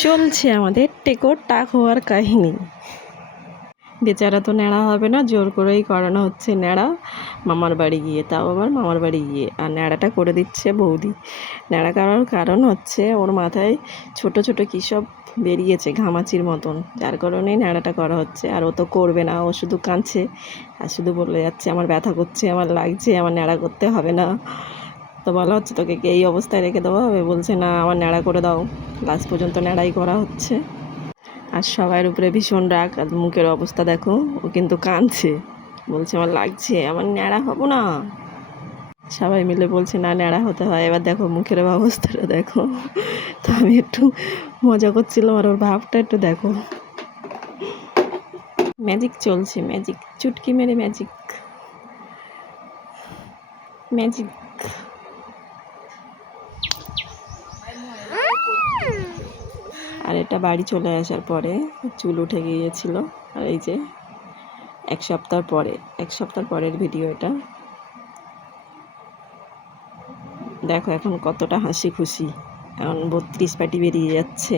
চলছে আমাদের টেকো টাক হওয়ার কাহিনী। বেচারা তো ন্যাড়া হবে না, জোর করেই করানো হচ্ছে ন্যাড়া মামার বাড়ি গিয়ে, তাও আবার মামার বাড়ি গিয়ে। আর ন্যাড়াটা করে দিচ্ছে বৌদি। ন্যাড়া করার কারণ হচ্ছে ওর মাথায় ছোট ছোট কী সব বেরিয়েছে ঘামাচির মতন, যার কারণেই ন্যাড়াটা করা হচ্ছে। আর ও তো করবে না, ও শুধু কাঁদছে আর শুধু বলে যাচ্ছে আমার ব্যথা করছে, আমার লাগছে, আমার ন্যাড়া করতে হবে না। তো বলা হচ্ছে তোকে কি এই অবস্থায় রেখে দেওয়া হবে? বলছে না, আমার ন্যাড়া করে দাও। লাস্ট পর্যন্ত ন্যাড়াই করা হচ্ছে। আর সবার উপরে ভীষণ রাগ, আর মুখের অবস্থা দেখো, ও কিন্তু কাঁদছে, বলছে আমার লাগছে, আমার ন্যাড়া হবো না। সবাই মিলে বলছে না, ন্যাড়া হতে হয়। এবার দেখো মুখের অবস্থাটা দেখো। তো আমি একটু মজা করছিলাম, আর ওর ভাবটা একটু দেখো। ম্যাজিক চলছে, ম্যাজিক, চুটকি মেরে ম্যাজিক ম্যাজিক। আর এটা বাড়ি চলে আসার পরে চুল উঠে গিয়েছিল। আর এই যে এক সপ্তাহ পরের ভিডিও এটা। দেখো এখন কতটা হাসি খুশি, এখন 32 পাটি বেরিয়ে যাচ্ছে।